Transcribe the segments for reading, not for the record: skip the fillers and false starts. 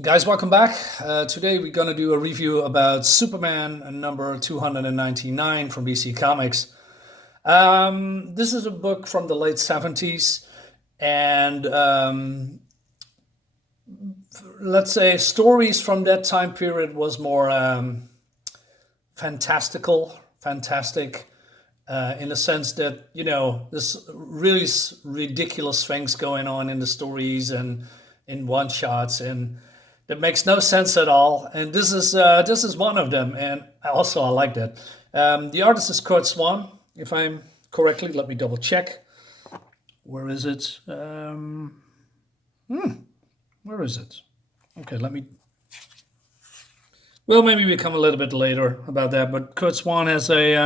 Guys, welcome back. Today we're going to do a review about Superman number 299 from DC Comics. This is a book from the late 70s, and let's say stories from that time period was more fantastic, in the sense that, there's really ridiculous things going on in the stories and in one shots, and that makes no sense at all. And this is one of them, and I like that. The artist is Kurt Swan, if I'm correctly. Let me double check. Where is it? Where is it? Okay, let me. Well, maybe we come a little bit later about that. But Kurt Swan has a.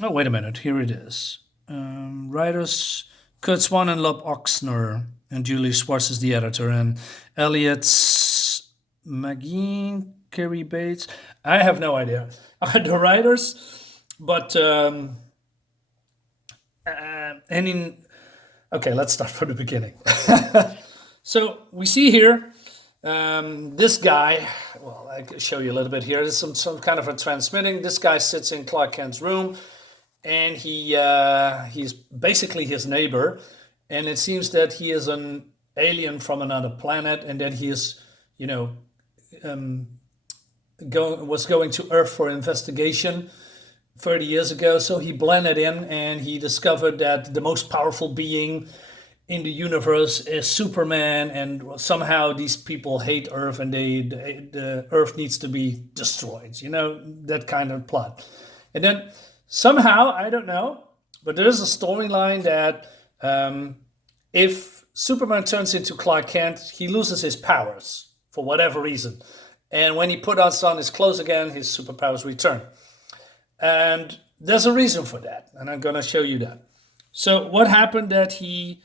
Oh, wait a minute. Here it is. Writers Kurt Swan and Lob Oxner, and Julie Schwartz is the editor, and Elliot McGee, Kerry Bates. I have no idea. Are the writers, but and in okay, let's start from the beginning. So we see here this guy. Well, I can show you a little bit here. There's some kind of a transmitting. This guy sits in Clark Kent's room, and he's basically his neighbor, and it seems that he is an alien from another planet, and that he is, um, was going to Earth for investigation 30 years ago. So he blended in, and he discovered that the most powerful being in the universe is Superman, and somehow these people hate Earth, and the Earth needs to be destroyed. That kind of plot. And then somehow, I don't know, but there is a storyline that if Superman turns into Clark Kent, he loses his powers for whatever reason. And when he puts on his clothes again, his superpowers return. And there's a reason for that, and I'm going to show you that. So what happened that he,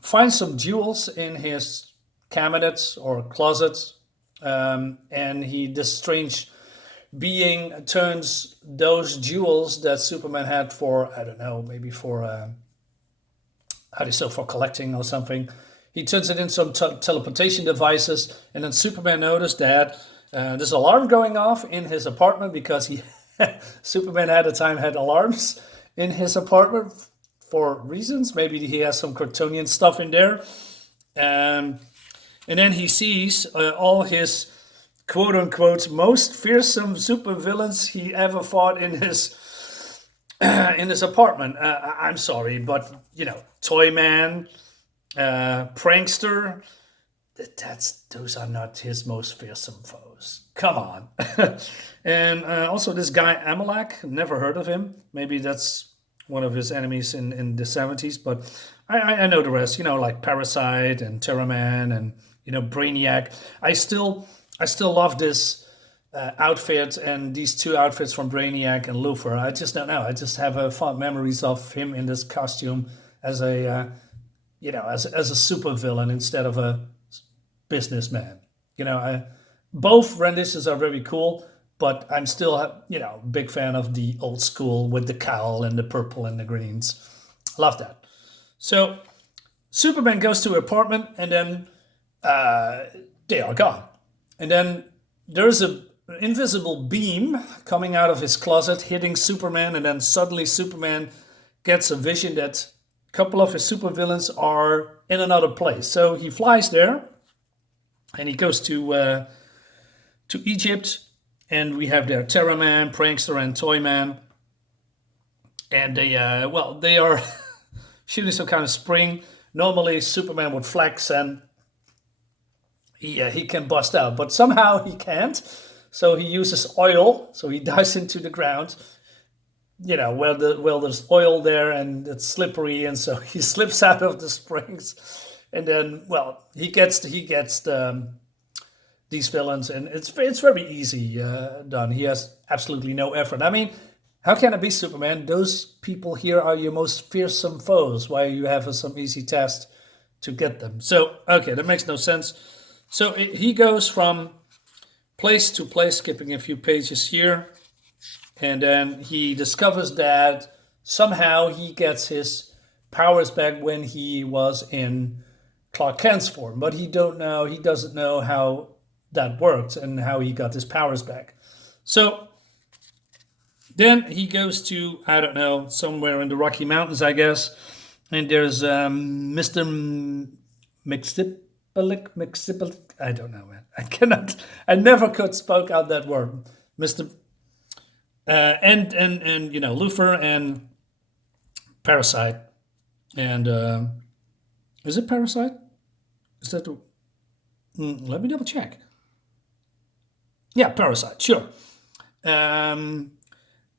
finds some jewels in his cabinets or closets, and this strange being turns those jewels that Superman had for, I don't know, maybe for how do you say, for collecting or something. He turns it into some teleportation devices, and then Superman noticed that there's an alarm going off in his apartment, because Superman at the time had alarms in his apartment for reasons. Maybe he has some Kryptonian stuff in there, and then he sees all his quote unquote most fearsome supervillains he ever fought in his apartment. I'm sorry, but Toyman, Prankster. Those are not his most fearsome foes. Come on. And also this guy Amalek. Never heard of him. Maybe that's one of his enemies in the 70s. But I know the rest. Like Parasite and Terraman and Brainiac. I still love this outfit, and these two outfits from Brainiac and Luthor. I just don't know. I just have fond memories of him in this costume as a as a super villain instead of a businessman. Both renditions are very cool, but I'm still big fan of the old school with the cowl and the purple and the greens. Love that. So Superman goes to an apartment, and then they are gone. And then there's an invisible beam coming out of his closet, hitting Superman, and then suddenly Superman gets a vision that a couple of his supervillains are in another place. So he flies there, and he goes to Egypt, and we have there Terraman, Prankster, and Toyman, and they are shooting some kind of spring. Normally Superman would flex and he can bust out, but somehow he can't. So he uses oil. So he dives into the ground, where there's oil there, and it's slippery, and so he slips out of the springs, and then he gets these villains, and it's very easy done. He has absolutely no effort. I mean, how can it be, Superman? Those people here are your most fearsome foes. Why you have some easy test to get them? So okay, that makes no sense. So he goes from place to place, skipping a few pages here, and then he discovers that somehow he gets his powers back when he was in Clark Kent's form, but he doesn't know how that worked and how he got his powers back. So then he goes to, I don't know, somewhere in the Rocky Mountains, I guess, and there's Mr. McSippalik. I don't know, man. I never could spoke out that word. Mr. And Luthor and Parasite, and is it Parasite? Is that the? Let me double check. Yeah, Parasite, sure.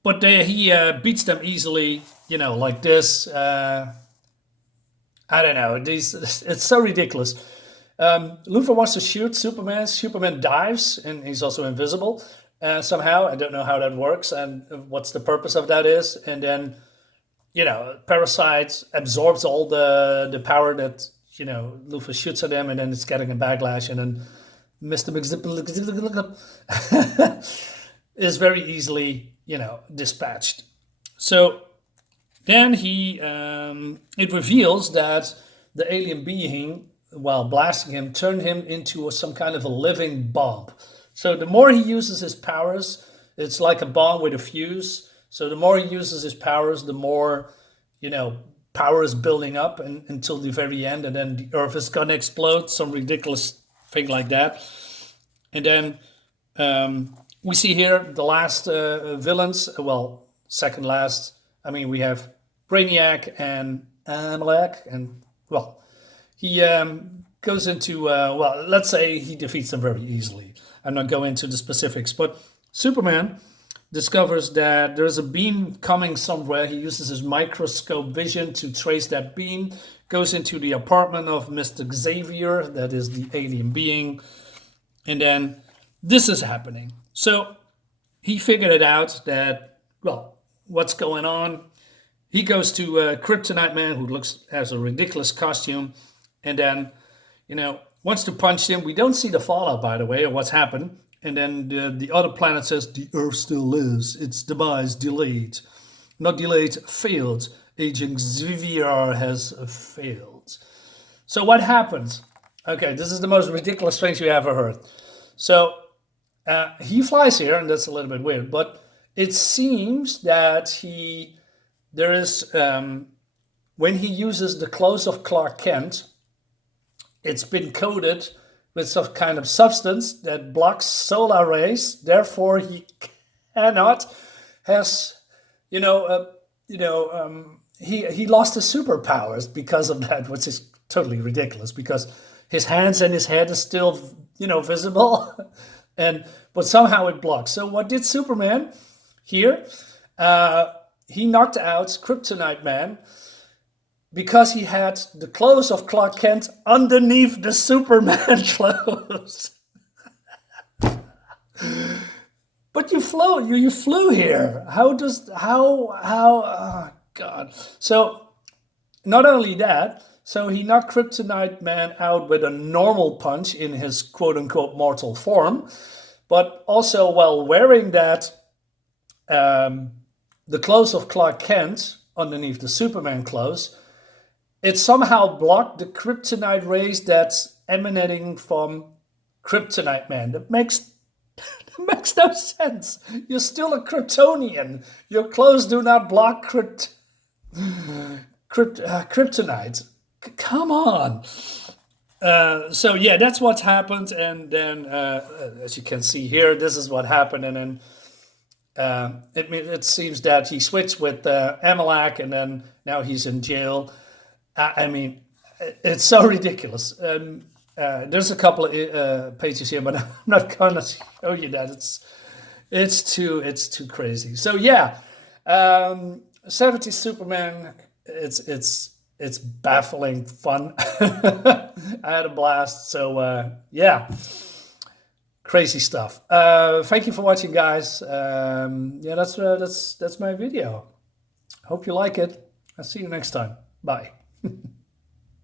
But he beats them easily, like this. I don't know. It's so ridiculous. Luthor wants to shoot Superman. Superman dives, and he's also invisible somehow. I don't know how that works and what's the purpose of that is. And then, Parasite absorbs all the power that, Luthor shoots at him, and then it's getting a backlash. And then Mr. McZip is very easily, dispatched. So then it reveals that the alien being, while blasting him, turned him into some kind of a living bomb. So the more he uses his powers, it's like a bomb with a fuse. So the more he uses his powers, the more, power is building up until the very end. And then the Earth is going to explode, some ridiculous thing like that. And then we see here the last villains, well, second last. I mean, we have Brainiac and Amalek, and, well, he goes into, let's say he defeats them very easily. I'm not going into the specifics, but Superman discovers that there's a beam coming somewhere. He uses his microscope vision to trace that beam, goes into the apartment of Mr. Xavier, that is the alien being, and then this is happening. So he figured it out that, well, what's going on? He goes to Kryptonite Man, who has a ridiculous costume, and then, wants to punch him. We don't see the fallout, by the way, or what's happened. And then the other planet says, the Earth still lives. Its demise delayed. Not delayed, failed. Agent Xavier has failed. So what happens? Okay, this is the most ridiculous thing you ever heard. So he flies here, and that's a little bit weird, but it seems that when he uses the clothes of Clark Kent, it's been coated with some kind of substance that blocks solar rays. Therefore, he cannot he lost his superpowers because of that, which is totally ridiculous. Because his hands and his head is still visible, but somehow it blocks. So what did Superman here? He knocked out Kryptonite Man, because he had the clothes of Clark Kent underneath the Superman clothes. But you flew here. Oh God. So not only that, so he knocked Kryptonite Man out with a normal punch in his quote unquote mortal form, but also while wearing that, the clothes of Clark Kent underneath the Superman clothes, it somehow blocked the kryptonite rays that's emanating from Kryptonite Man. That makes no sense. You're still a Kryptonian. Your clothes do not block kryptonite. Come on. So yeah, that's what happened. And then, as you can see here, this is what happened. And then it seems that he switched with Amalek, and then now he's in jail. I mean, it's so ridiculous. There's a couple of pages here, but I'm not gonna show you that. It's too crazy. So yeah, 70's Superman. It's baffling fun. I had a blast. So yeah, crazy stuff. Thank you for watching, guys. Yeah, that's my video. Hope you like it. I'll see you next time. Bye.